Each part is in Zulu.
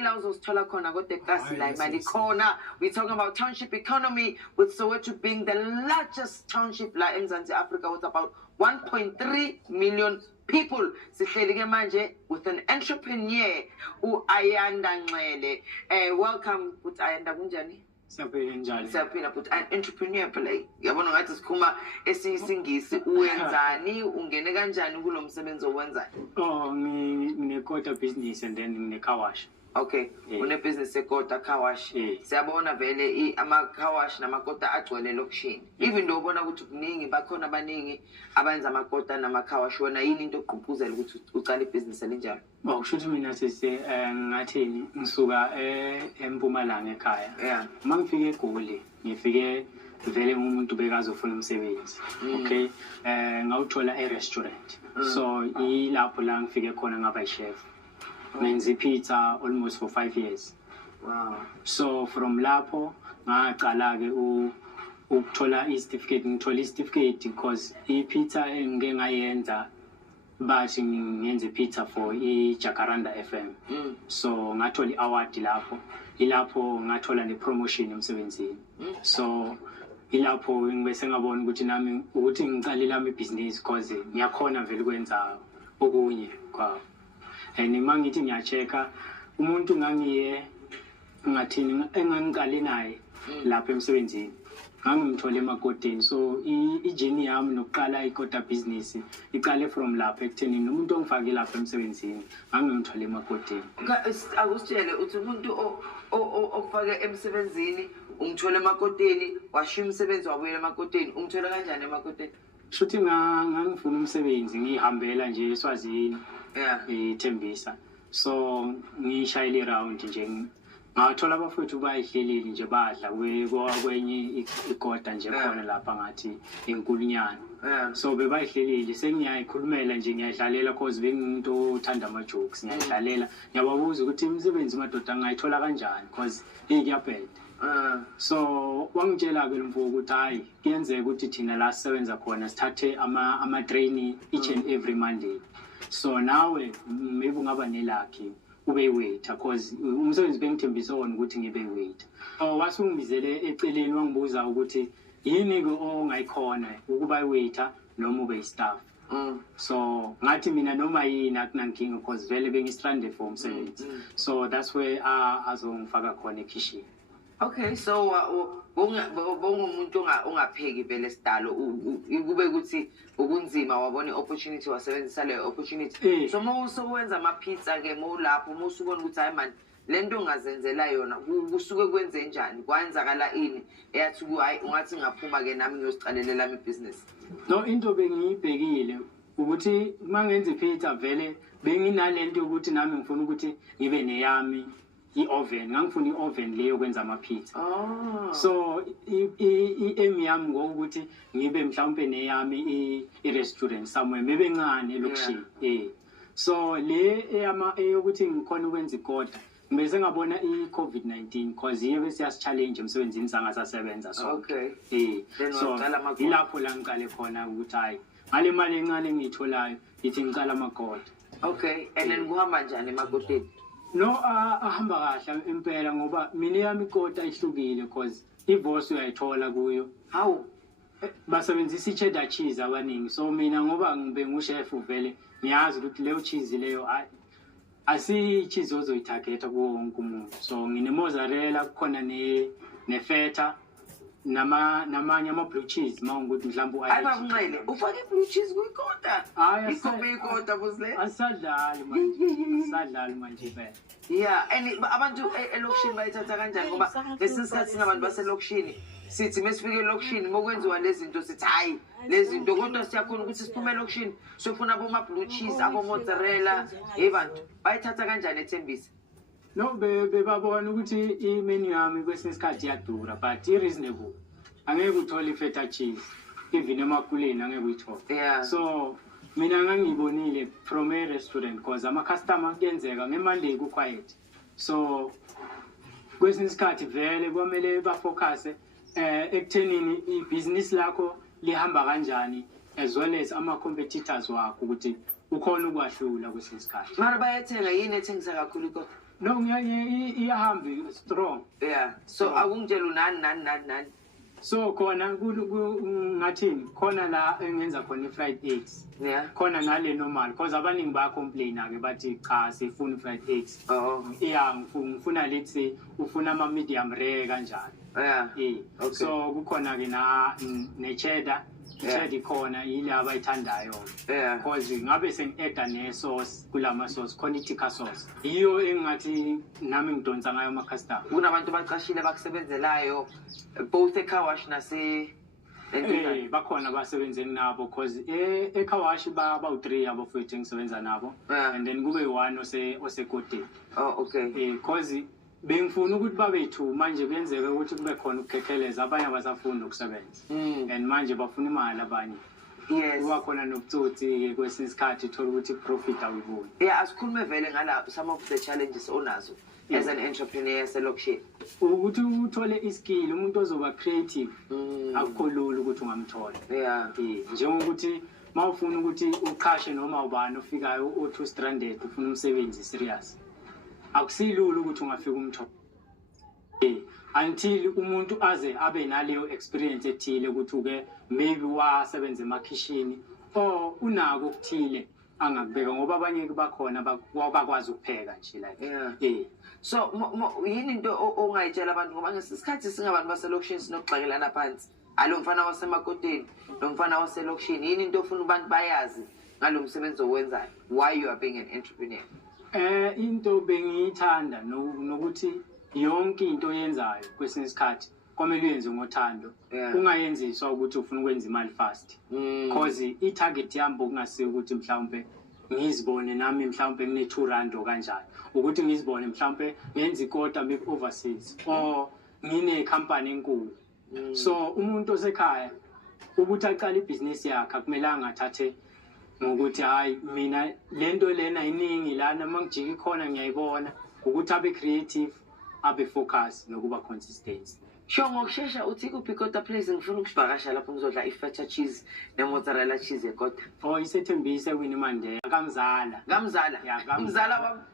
imali la uzosithola khona kodwa ekasi la imali khona. We're talking about township economy, with Soweto being the largest township la eMzansi Africa with about 1.3 million people. Sihleli ke manje with an entrepreneur uAyanda Ncele. Welcome with Ayanda kunjani? Siyaphila but an entrepreneur play. Yabona ngathi sikhuma esisingisi uwenzani ungene kanjani kulo msebenzi owenzayo? Oh, ngine-kota business and then ngine-car wash. Okay, une-business ekota car wash. Siyabona vele ama-car wash namakota agcwele lokishini. Even though ubona ukuthi kuningi bakhona abaningi abenza amakota nama-car wash, wena yini into okugqugquzela ukuthi uqale ibhizinisi elinjalo? Kusho ukuthi mina ngathini ngisuka eMpumalanga ekhaya. Yeah. Uma ngifike eGoli, ngifike vele ngumuntu bekazofuna umsebenzi. Okay, ngawuthola e-restaurant. So ilapho la ngifike khona ngaba chef. Ngenza pizza almost for 5 years. Wow. So from lapho ngaqala ke ukuthola i-certificate, ngithola i-certificate because i-pizza engike ngayenza bathi ngenze pizza for iJacaranda FM. So ngathola i-award lapho. Ilapho ngathola ne-promotion emsebenzini. So ilapho ngibese ngabona ukuthi nami ukuthi ngicale lami business because ngiyakhona vele ukwenza okunye kwawo. And mangithi ngiyacheka umuntu ngangiye ngathini engangiqale naye lapha emsebenzini ngangimthole emakoteni. So i-journey yami nokuqala ikota business iqale from lapha ekuthenini umuntu ongifake lapha emsebenzini ngangimthole emakoteni. Akusitshele uthi umuntu okufake emsebenzini umthole emakoteni washiya umsebenzi wabuyela emakoteni umthole kanjani emakoteni? Shuthi ngangifuna umsebenzi ngihambela nje eSwazini. Yeah. Ithembisa. So ngishayile around nje ngathola abafowethu bayihlelile nje badla kwenye ikota nje khona lapha ngathi inkulunyana. So bebayihlelile sengiyayikhulumela nje ngiyadlalela cause bengimuntu othanda ama jokes ngiyadlalela ngiyababuza ukuthi imisebenzi madoda ngayithola kanjani cause iyaphetha. So wangitshela ke mfowethu ukuthi hayi kuyenzeka ukuthi thina la sisebenza khona sithathe ama training each and every Monday. So nawe maybe ungaba nelakhi ube waiter cause umsebenzi bengithembisa wona ukuthi ngibe waiter. Wasungibizele eceleni wangibuza ukuthi yini ke ongayikhona ukuba waiter noma ube staff. So ngathi mina noma yini akunankinga cause vele bengistranded for umsebenzi. So that's where azongifaka khona ekitchen. Okay, so bongumuntu ongapheki vele sidalo kube ukuthi ukunzima wabona opportunity wasebenzisa le opportunity. So mawusowenza ama pizza ke lapho musubona ukuthi hayi man lento ongazenzela yona kusuke kwenze njani kwenzakala ini eyathi hayi ungathi ngaphuma ke nami ngiyosiqalelela ami business. No, into bengiyibhekile ukuthi mangenza pizza vele benginalento ukuthi nami ngifuna ukuthi ngibe neyami i-oven. Ngangifuna i-oven leyo kwenza ama-pizza. So i-aim yami ngokuthi ngibe mhlawumbe neyami i-restaurant somewhere maybe encane elokishini. So le eyokuthi ngikhona ukwenza ikota ngibese ngabona i-COVID-19 cause yiyo bese yasi-challenge emsebenzini sangasasebenza so. Okay. So ilapho la ngiqale khona ukuthi hayi ngale mali encane engiyitholayo ithi ngicala amakota. Okay, and then kuhamba njani emakoteni? No, ahamba kahle impela ngoba mina yami ikota ihlukile cause ivosi uyayithola kuyo. How? Basebenzisa i-cheddar cheese abaningi. So mina ngoba ngibe nguchef vele ngiyazi ukuthi leyo cheese leyo asi cheese ozoyitargeta kuwo wonke umuntu. So ngine mozzarella kukhona ne-feta namanye ama-blue cheese mawungukuthi mhlawumbe hayi bakunxele ufake blue cheese kuyikota ikhobe ikota buzle asadlali manje phela. Yeah, and abantu elokishini bayithatha kanjani ngoba lesinye isikhathi singabantu baselokishini sithi mesifike elokishini mokwenziwa lezi zinto sithi hayi lezi zinto kodwa siyakhona ukuthi siphume elokishini sofuna abo blue cheese abo mozzarella bantu bayithatha kanjani eThembisa? No, bebabona ukuthi imenu yami kwesinye isikhathi iyadura but i-reasonable. Angeke uthole i-feta cheese even emakuleni angeke uyithole. Yeah. So mina ngangibonile from a restaurant because ama-customer kuyenzeka nge-Monday ku-quiet. So kwesinye isikhathi vele kwamele bafocuse ekuthenini ibhizinisi lakho lihamba kanjani as well as ama-competitors wakho ukuthi ukhona ukwahlula kwesinye isikhathi. Mara bayathenga yini ethengisa kakhulu ikota? No, iyahambi strong. Yeah. So akungitshela nani. So khona ngathini khona la engenza khona fried eggs. Yeah. Khona ngale normal because abaningi ba complain ake bathi cha sifuna fried eggs. Oh. Yeah, ngifuna let's say ufuna ama medium rare kanjalo. Yeah. Okay. So kukhona ke na ne cheddar. Cheddar ikhona ile abayithandayo. Yeah. Because ngabe sengi-add ne sauce kulama sauce khona tikka sauce. Iyo engathi nami ngidonsa ngayo ama customer. Kunabantu baqashile bakusebenzelayo both eKawash nase bakhona basebenzeni nabo because eKawash ba-3 abafowethu engisebenza nabo and then kube one osekoteni. Oh, okay. Because bengifuna ukuthi babethu manje kuyenzeka ukuthi kube khona ukukhekheleza abanye abasafunda ukusebenza and manje bafuna imali abanye. Yes. Kuba khona nobutsotsi kwesinye isikhathi uthola ukuthi profit awuyiboni. Yeah, asikhulume vele ngala some of the challenges onazo as an entrepreneur eselokishini. Ukuthi uthole iskill umuntu ozoba creative akukho lula ukuthi ungamthola. Yeah. Njengokuthi mawufuna ukuthi uqhashe noma ubani ofikayo o2 stranded ufuna umsebenzi serious. Akusilula ukuthi ungafika umthola. Until umuntu aze abe naleyo experience ethile ukuthi ke maybe wasebenza emakhishini or unako ukuthile angakubeka ngoba abanye bakhona bakwazi ukupheka nje like. So yini into ongayitshela abantu ngoba ngesikhathi singabantu baselokishini sinokuxakelana phansi alo mfana wasemakoteni lo mfana waselokishini yini into ofuna abantu bayazi ngalo msebenzi owenzayo why you are being an entrepreneur? Into bengiyithanda nokuthi yonke into oyenzayo kwesinye isikhathi kwamele uyenze ngothando ungayenziswa ukuthi ufuna ukwenza imali fast because i-target yami okungasiyo ukuthi mhlawumbe ngizibone nami mhlawumbe ngine-2 kanjalo ukuthi ngizibone mhlawumbe ngenza ikota maybe overseas or ngine-company enkulu. So umuntu osekhaya ukuthi aqale ibhizinisi yakhe akumelanga athathe ngokuthi hayi mina lento lena iningi lana mangijika khona ngiyayibona ukuthi abe creative abe focus nokuba consistent. Sho ngokushesha uthi kuphi kodwa please ngifuna ukuvakasha lapho ngizodla i-feta cheese ne-mozzarella cheese ekota. Isethembise Winnie Mandela kamzala. Umzala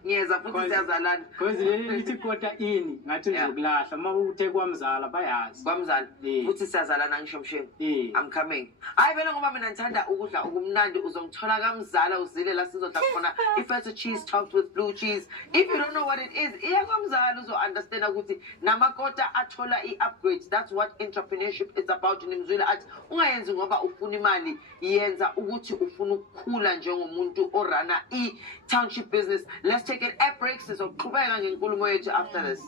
ngiyeza futhi siyazalana. Because lithi kota ini ngathi ngizokulahla uma uthe kwamzala bayazi. Kwamzala futhi siyazalana ngisho mshini. I'm coming. Hayi vele ngoba mina ngithanda ukudla okumnandi uzongithola kamzala uzile la sizodla khona i-feta cheese topped with blue cheese. If you don't know what it is, iya kwamzala uzo understand ukuthi namakota athola upgrades. That's what entrepreneurship is about. Nimzwile athi ungayenzi ngoba ufuna imali yenza ukuthi ufuna ukukhula njengomuntu orana i-township business. Let's take it at break sizoqhubeka ngenkulumo yethu after this.